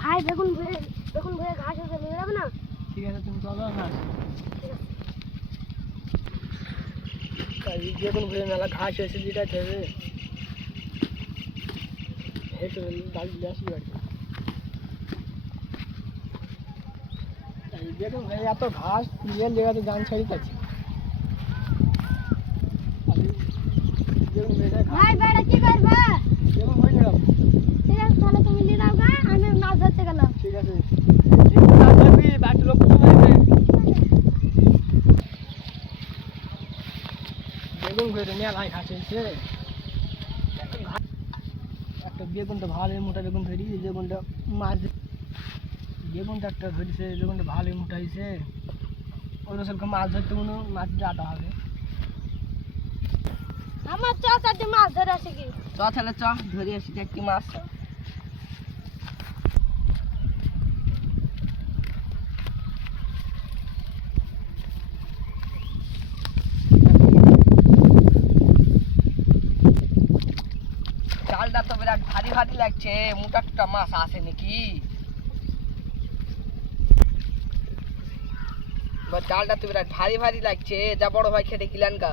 ভাই বেগুন ভরে ঘাস হয়ে নিয়ে যাবে না? ঠিক আছে তুমি চলো ঘাস। বেগুন ভরে মেলা ঘাস হয়েছে যেটা খেয়ে হেঁটে বাড়ি আসি বাড়ি। বেগুন ভরে এত ঘাস নিয়ে লেগাতে গান ছাড়ি যাচ্ছে। ভাই বেড়া কি করবা? বেগুন ভরে নিলাম। ঠিক আছে তাহলে তুমি নিয়ে যাও গা, আমি মাছ ধরতে গেলাম। ঠিক আছে মাছ ধরবি বাড়িতে লোক বেগুন ভরে মেলায় ঘাস হয়েছে। একটা বেগুনটা ভালো মোটা বেগুন ধরি, বেগুনটা মাছ বেগুনটা একটা ধরেছে, বেগুনটা ভালোই মোটা হয়েছে। ওই রসলকে মাছ ধরতে কোনো মাছ ডাটা হবে। আমার চাচাটি মাছ ধরে আসে কি? চ তাহলে চ ধরে আসি একটি মাছ। চালটা তো বিরাট ভারী ভারী লাগছে, মোটা একটা মাছ আছে নাকি? চালটা তো বিরাট ভারী ভারী লাগছে, যা বড় ভাই খেতে কিলান গা।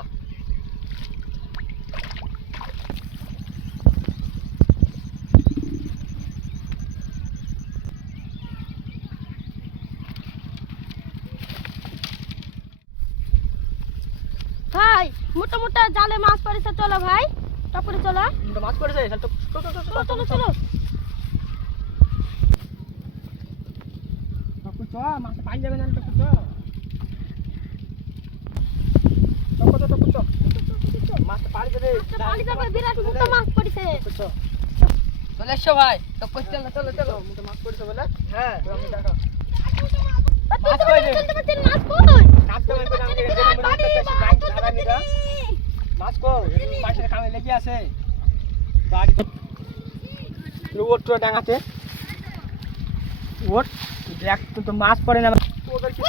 ভাই মোটা মোটা জালে মাছ পড়েছে, চলো ভাই তারপরে চলো। মাছ পড়েছে চলো চলো চলো। মাছ পাই যাবে না মাছটা পাড়ি যাবে। পালি যাবে, বিরাট মোটা মাছ পড়েছে। চলে এসো ভাই, তো চলো চলো চলো। মোটা মাছ পড়েছে বলে? হ্যাঁ আমি দেখো মাছ কই রে? মাছ কই? কাটতে মাছ করে আমাকে যেন মনে হচ্ছে ধারা নিরা মাছ কই? মাছের কামে লেগে আছে গাড়ি ওট তো ডাঙাতে ওট দেখ তো মাছ পড়ে না ওদের কি